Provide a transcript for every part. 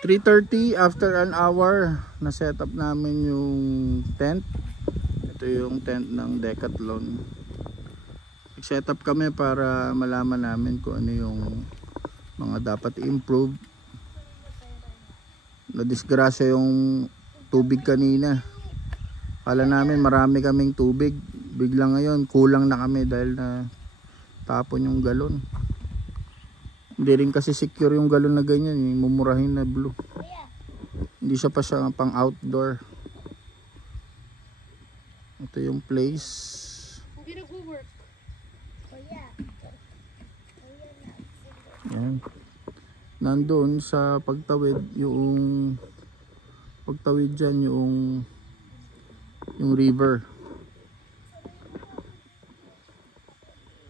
3:30 after an hour na set up namin yung tent. Ito yung tent ng Decathlon. Nag-set up kami para malaman namin kung ano yung mga dapat i-improve. Nadisgrasya yung tubig kanina. Kala namin marami kaming tubig. Bigla ngayon kulang na kami dahil na tapon yung galon. Hindi rin kasi secure yung galon na ganyan, yung mumurahin na blue. Hindi siya pa siya pang outdoor. Ito yung place. Hindi nag-work. Yan. Nandoon sa pagtawid yung dyan yung river.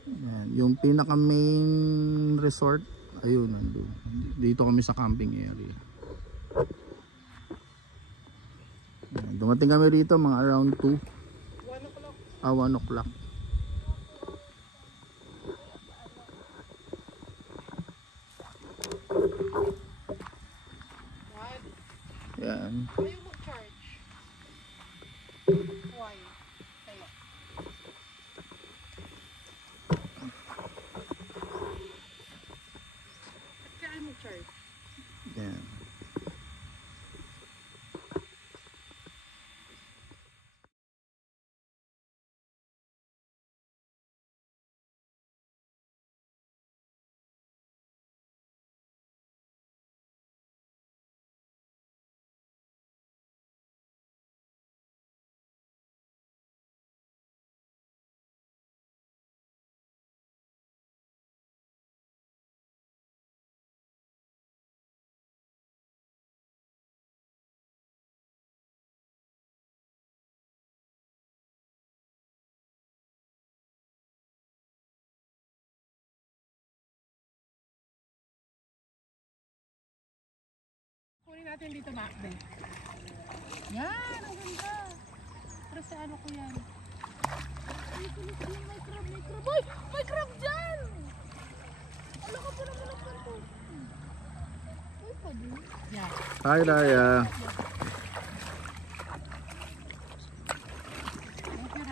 Yan. Yung pinaka main resort ayun, nandun. Dito kami sa camping area. Yan. Dumating kami rito mga around 2. 1 o'clock. Yan. Ayaw mag-charge. Why? Kaya. Ba't kaya ayaw mag-charge? Yan. Kunin natin dito Macbe. Yan, ang ganda. Pero sa ano ko yan? Ay, may crab. Uy, may crab dyan! Ala ka pa naman ang kanto. Uy, pa din. Yan. Hi Raya.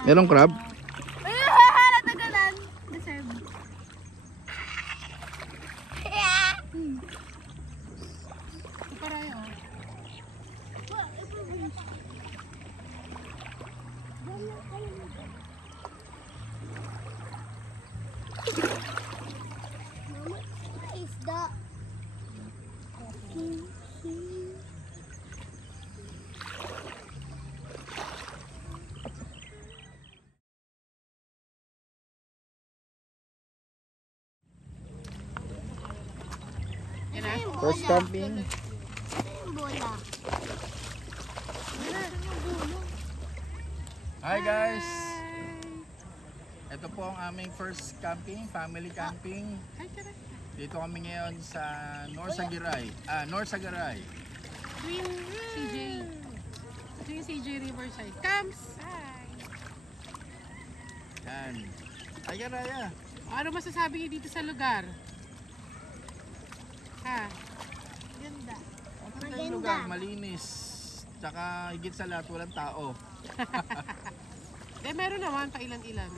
Merong crab? Ay, natagalan. Deserve. Iparay, oh. Isda. Yan na. First camping. Bola. Hi guys. Ito po ang aming first camping, family camping. Ay, tara. Dito kami ngayon sa Norsagaray. Norsagaray. Twin CJ. Ito yung CJ Riverside. Camps! Hi! Yan. Hi Raya. Ano masasabi niyo dito sa lugar? Ha? Ganda. Ang ganda yung lugar, malinis. Tsaka higit sa lahat walang tao. Meron naman pa ilan-ilan.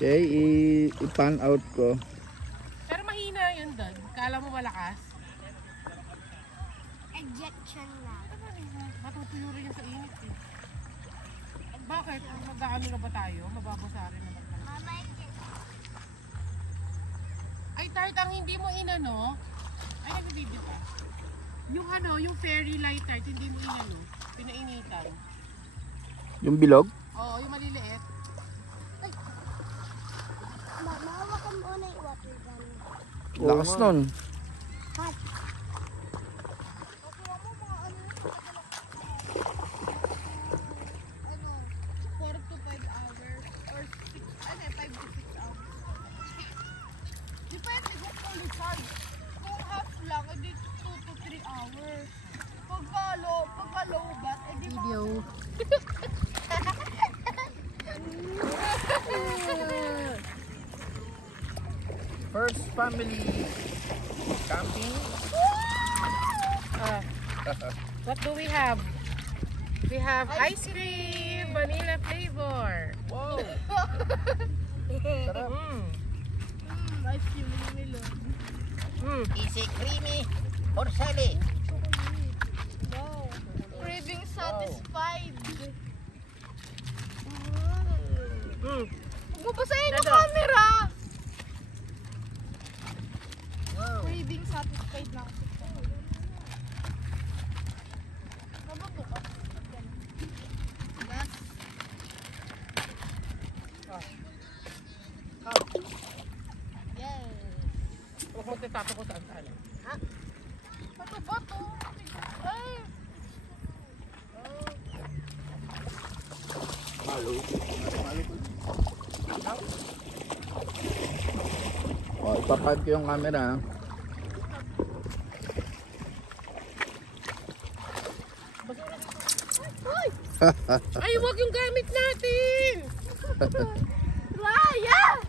Okay, i-pan out ko. Pero mahina yun doon. Kala mo malakas? Ejection lang. Matutuyo rin yan sa init eh. Bakit? Mag-aano na ba tayo? Mababasa rin naman pala. Mama, Ay, Tart, ang hindi mo inano, ay nagbibidyo ka. Yung ano, yung fairy light Tart, hindi mo inano, pinainitan. Yung bilog? Oo, yung maliliit. Mama, hawakan mo na yung water gun. Lakas nun. Hot. Ano, 4 to 5 hours or 6, ano, 5 to 6 hours. Depende kung fully charge. Kung half lang, edi 2 to 3 hours. Pagka low bat, edi Video. family camping. What do we have? We have ice cream, vanilla flavor. Wow! Sarap. Ice cream melon. Easy, creamy, or jelly. Wow. Craving satisfied. Huwag mo basahin yung Dado. camera. Wow. Craving satisfied na ako. Huwag mo titapo ko saan saan. Ano ba to? Ay! Oh, ipapad ko yung camera. Ay, huwag yung gamit natin! Raya!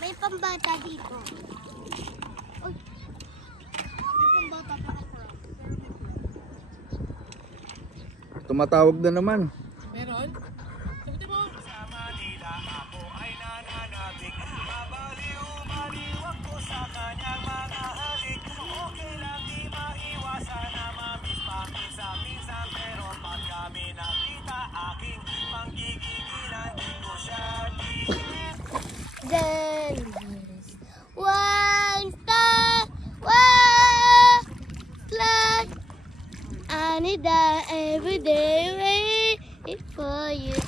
May pambata dito. Uy. May pambata pa ako. Tumatawag na naman. Meron? Sabutin mo. Sa Manila ako ay nananabik. Mabaliw-baliwag ko sa kanyang mga halik. Okay lang di maiwasan na mamiss-paminsan-minsan. Pero pag kami nakita aking panggigigilan, di ko siya diinis. Then yes. One star, one flag. I need that every day waiting for you.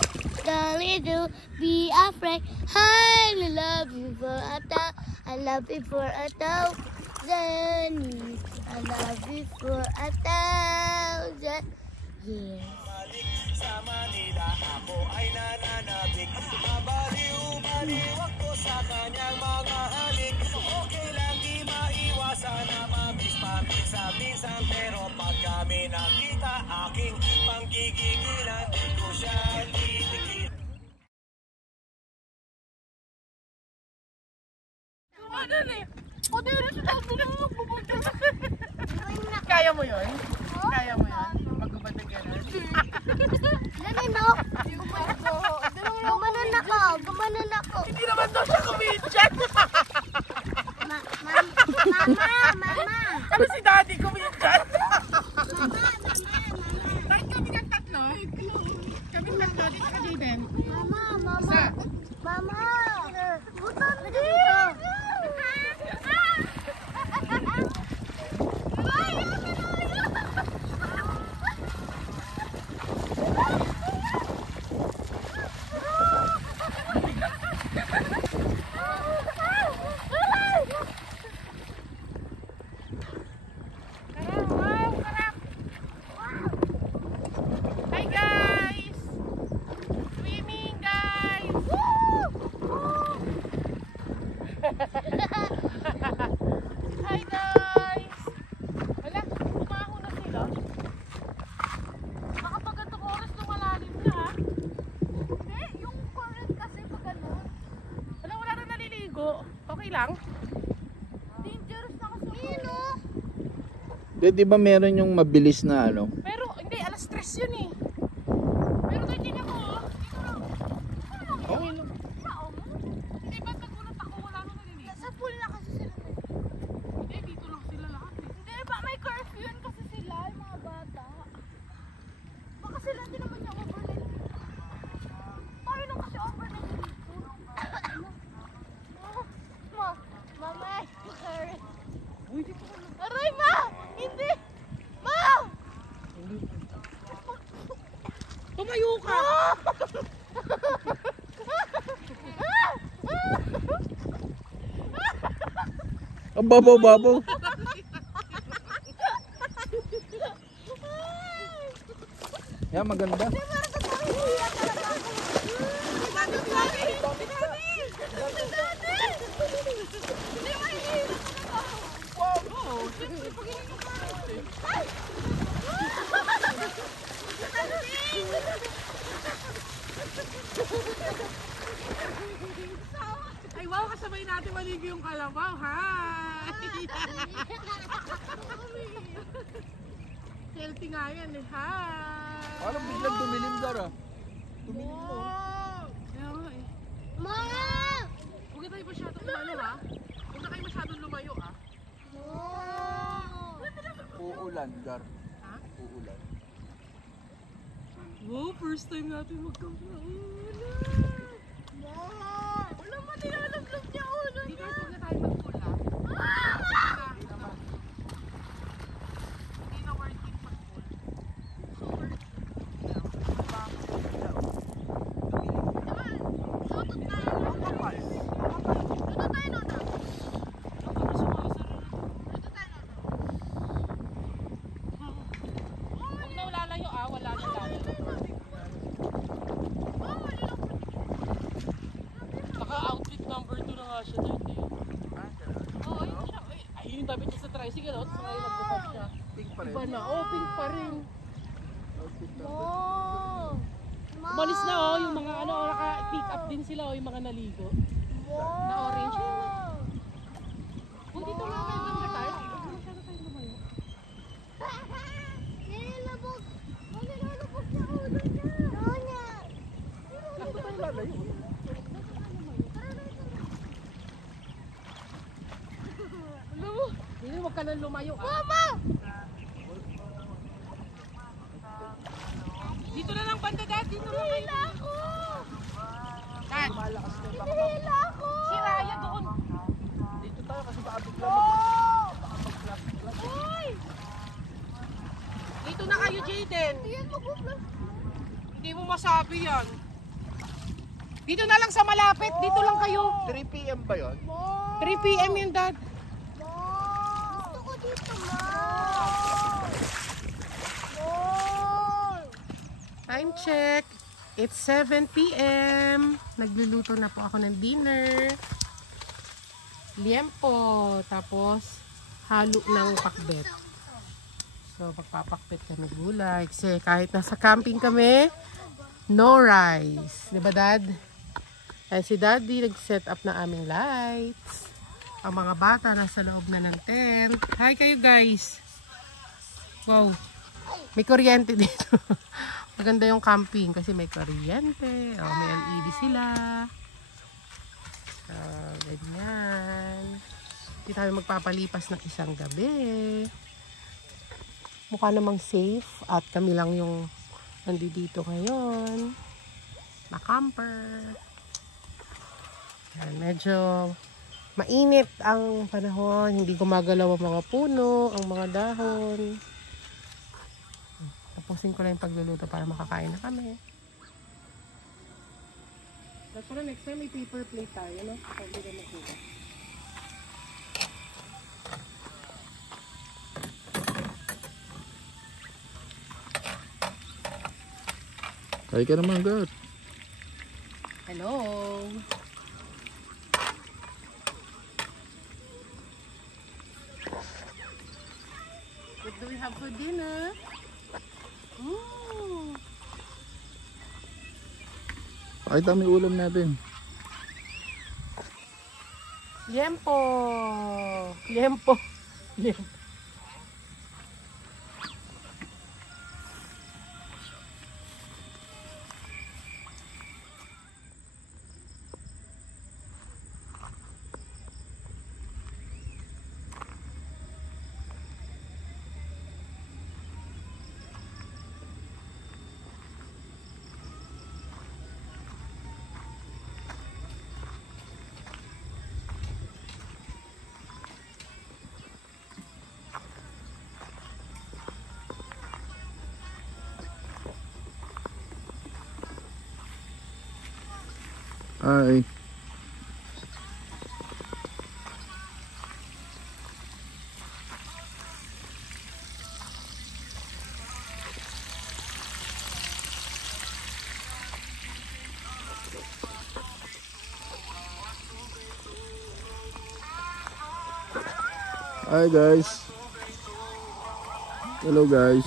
Darling, don't be afraid. I love you for a thousand. I love you for a thousand years. I love you for a thousand years. Balik sa Manila ako ay nananabik. Mabaliw-baliwag ko sa kanyang mga halik. Okay lang di maiwasan na mamiss-paminsan-minsan. Pero pag kami nakita aking panggigigilan, di ko siya titigil. Ano eh? O, di rin siya tayo na magpupunta. Kaya mo yun? Kaya mo yun? Magubad na gano'n? Ganun no? Gumanon ako, gumanon ako. Hindi naman daw siya kumidyan. Mama. Ano si daddy kumidyan? Mama. Bakit kami ng tatlo? Kami ng tatlo, dito ka Jaden. Mama. Isa. Mama. Butan dito. Hi guys! Swimming guys! Hi guys! Wala, kumaho na sila. Nakapag ganitong oras lumalalim na ha. Hindi, yung current kasi pag ano, Wala na naliligo. Okay lang? dangerous na kasi. Ino? Di ba meron yung mabilis na ano? Pero hindi, alas 3 yun eh. Pero kahit yun ako oh. Okay lang. Hindi ba't nagulat ako? Wala nang naliligo. Sa pool na kasi sila. Hindi, dito lang sila lahat eh. Hindi ba may curfew yun kasi sila, yung mga bata. Baka sila din naman yung overnight. Tayo lang kasi overnight dito. Mama, current. Uy, dito ka na. Aray, ma! Hindi! Ma! Tumayo ka! Ang babaw-babaw. Yan, maganda. Ay wow, kasabay natin maligo yung kalabaw. Hi! Healthy nga yan eh. Hi! Parang biglang dumilim dar ah. Dumilim mo. Kaya nga eh. Mama! Huwag na tayo masyadong umano ha. Huwag na kayo masyadong lumayo ha. Uulan dar. Ha? Uulan. Wow, first time natin mag-camp na ulan. Wala man nilalaglag niya ulan. Dito huwag na tayo mag-pool ha. Hindi naman. Hindi na worth it mag-pool. So worth it. Huwag na lalayo ah, wala na lalayo. Naka-outfit number 2 na nga siya doon eh. Oo, ayun siya. Ayun yung damit niya sa tricycle. Tapos ngayon nagbukas siya. Pink pa rin. Iba na. Oh, pink pa rin. Outfit na. Umalis na oh, yung mga ano, naka-pick up din sila oh, yung mga naligo. Na orange. Kung dito lang tayo mag-retire, huwag na masyado tayo lumayo. Nilalabog! Nilalabog na ulo niya! Donya! Bakit tayo lalayo? Alam mo, hindi huwag ka nang lumayo ah. Mama! Dito na lang banda dad, dito na kayo. Hila ako! Dad, Malakas na yung baka. Hila ako! si Raya doon. Dito tayo kasi baka biglang Oh! Uy! Dito na kayo, Jaden. Yan mag-uplas. Hindi mo masabi yan. Dito na lang sa malapit, dito lang kayo. 3 PM ba yun? 3 PM yun, dad. Gusto ko dito, Ma! Time check. It's 7 PM. Nagluluto na po ako ng dinner. Liempo. Tapos, halo ng pakbet. So, pagpapakbet kami gulay. Kasi kahit nasa camping kami, no rice. Diba, Dad? Kaya si Daddy nag-set up na aming lights. Ang mga bata nasa loob na ng tent. Hi kayo, guys. Wow. May kuryente dito. Maganda yung camping kasi may kuryente. Oh, may LED sila. Ganyan. Hindi tayo magpapalipas ng isang gabi. Mukha namang safe at kami lang yung nandito ngayon. Na camper. Yan, medyo mainit ang panahon. Hindi gumagalaw ang mga puno, ang mga dahon. Tapusin ko na yung pagluluto para makakain na kami. That's why next time may paper plate tayo, no? Pag hindi na makita. Kaya ka naman, God. Hello! What do we have for dinner? Ooh! Pakita mo yung ulam natin. Liempo! Liempo! Liempo! Ay. Hi guys. Hello guys.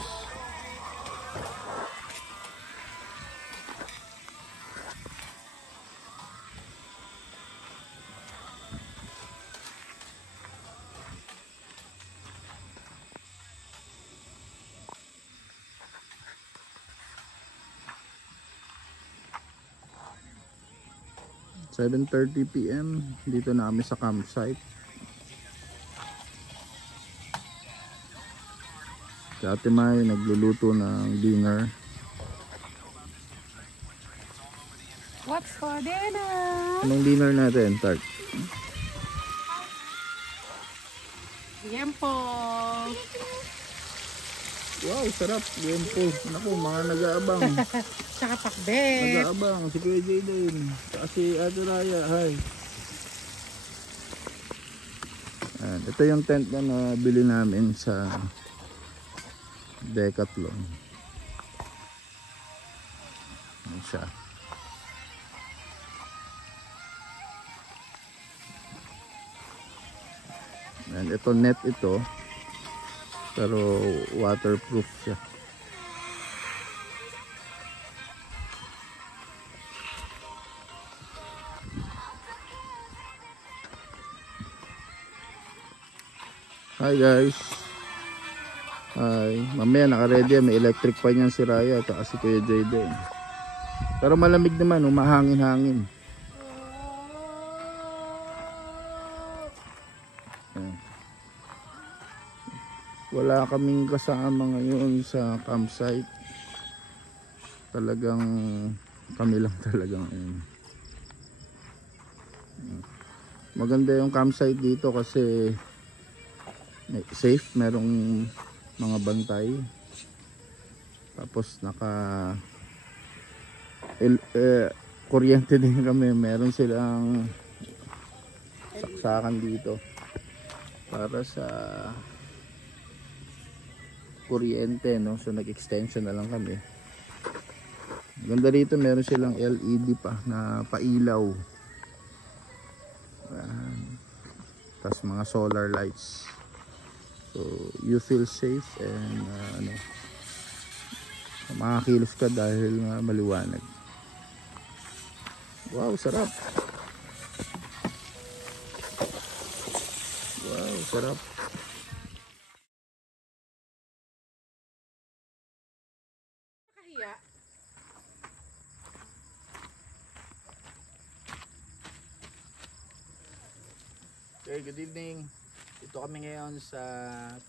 7:30 PM. Dito na kami sa campsite. Si Ate May nagluluto ng dinner. What's for dinner? Anong dinner natin, Tart? Liempo. Wow, sarap. Liempo. Naku, mga nag-aabang. Tsaka pakbet. Nag-aabang. Si Kuya Jay din. Saka si Ate Raya. Hi. Ayan, ito yung tent na nabili namin sa Decathlon. Ayan siya. Ayan, ito net ito. Pero waterproof siya. Hi guys. Hi. Mamaya naka-ready yan. May electric pa niyan si Raya at si Kuya Jay din. Pero malamig naman, mahangin-hangin. Ayan. Wala kaming kasama ngayon sa campsite. Talagang kami lang talaga ngayon. Maganda yung campsite dito kasi safe, merong mga bantay. Tapos kuryente din kami. Meron silang saksakan dito para sa kuryente, no? So nag-extension na lang kami. Ganda rito, meron silang LED pa na pailaw. Tapos mga solar lights. So you feel safe and makakilos ka dahil maliwanag. Wow, sarap. Wow, sarap. Kahiya. Okay, good evening. Ito kami ngayon sa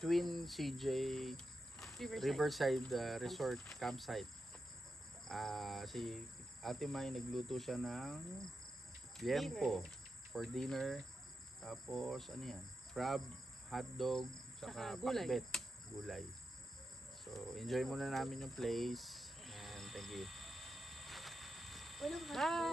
Twin CJ Riverside Resort Campsite. Si Ate May nagluto siya ng liempo for dinner. Tapos ano yan? Crab, hotdog, saka gulay. pakbet, gulay. So enjoy muna namin yung place and thank you. Bye!